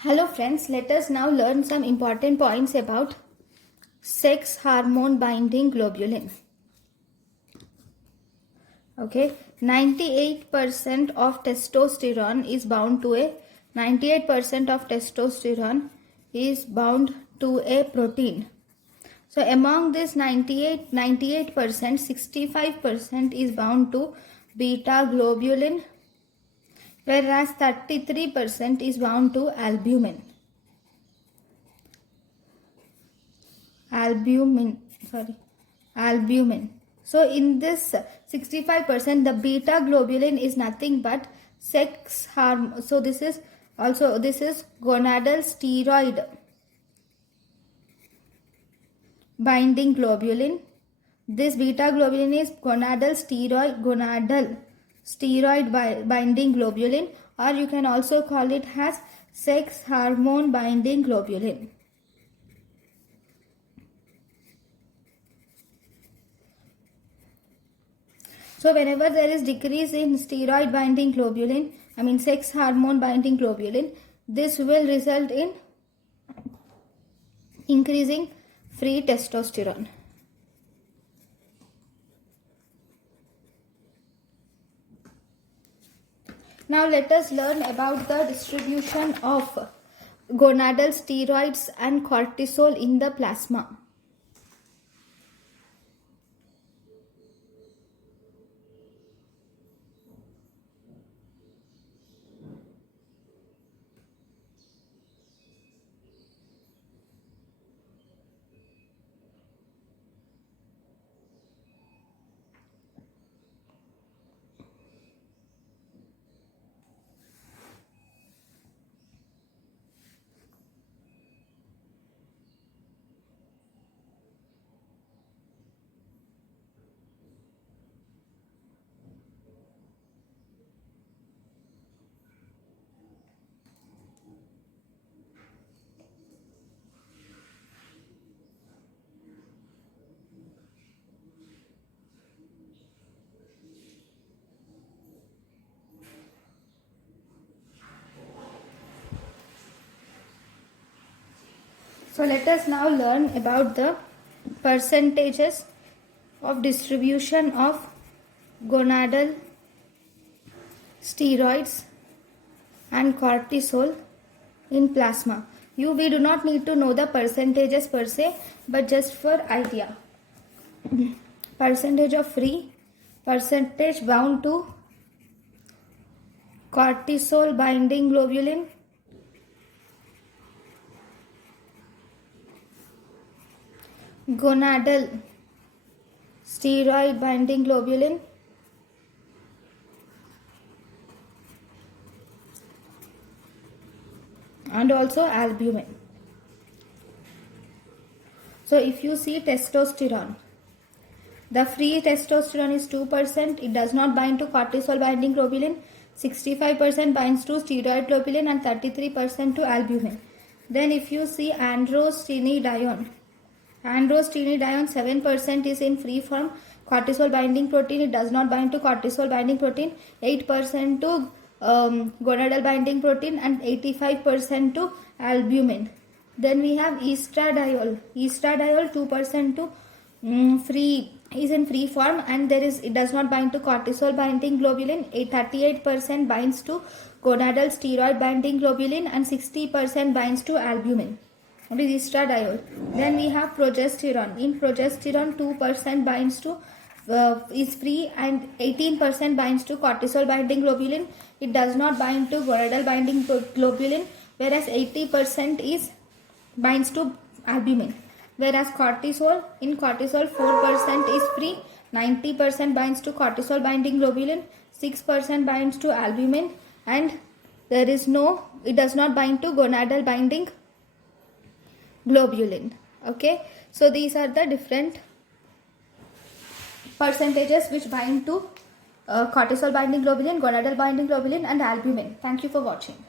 Hello friends, let us now learn some important points about sex hormone binding globulin. Okay, 98% of testosterone is bound to a 98% of testosterone is bound to a protein. So among this 98%, 65% is bound to beta globulin, whereas 33% is bound to albumin. Albumin. So in this 65%, the beta globulin is nothing but sex hormone. So this is gonadal steroid binding globulin. This beta globulin is gonadal steroid binding globulin, or you can also call it as sex hormone binding globulin. So whenever there is decrease in steroid binding globulin, sex hormone binding globulin, this will result in increasing free testosterone. Now let us learn about the distribution of gonadal steroids and cortisol in the plasma. So let us now learn about the percentages of distribution of gonadal steroids and cortisol in plasma. We do not need to know the percentages per se, but just for idea. Percentage of free, percentage bound to cortisol binding globulin, gonadal steroid binding globulin, and also albumin. So if you see testosterone, the free testosterone is 2%. It does not bind to cortisol binding globulin. 65% binds to steroid globulin and 33% to albumin. Then if you see androstenedione 7% is in free form cortisol binding protein. It does not bind to cortisol binding protein. 8% to gonadal binding protein and 85% to albumin. Then we have estradiol 2% to free is in free form, and it does not bind to cortisol binding globulin. 38% binds to gonadal steroid binding globulin and 60% binds to albumin. What is estradiol? Then we have progesterone. In progesterone, 2% binds to is free and 18% binds to cortisol binding globulin. It does not bind to gonadal binding globulin, whereas 80% binds to albumin. Whereas in cortisol 4% is free, 90% binds to cortisol binding globulin, 6% binds to albumin, and it does not bind to gonadal binding globulin. Okay, so these are the different percentages which bind to cortisol binding globulin, gonadal binding globulin, and albumin. Thank you for watching.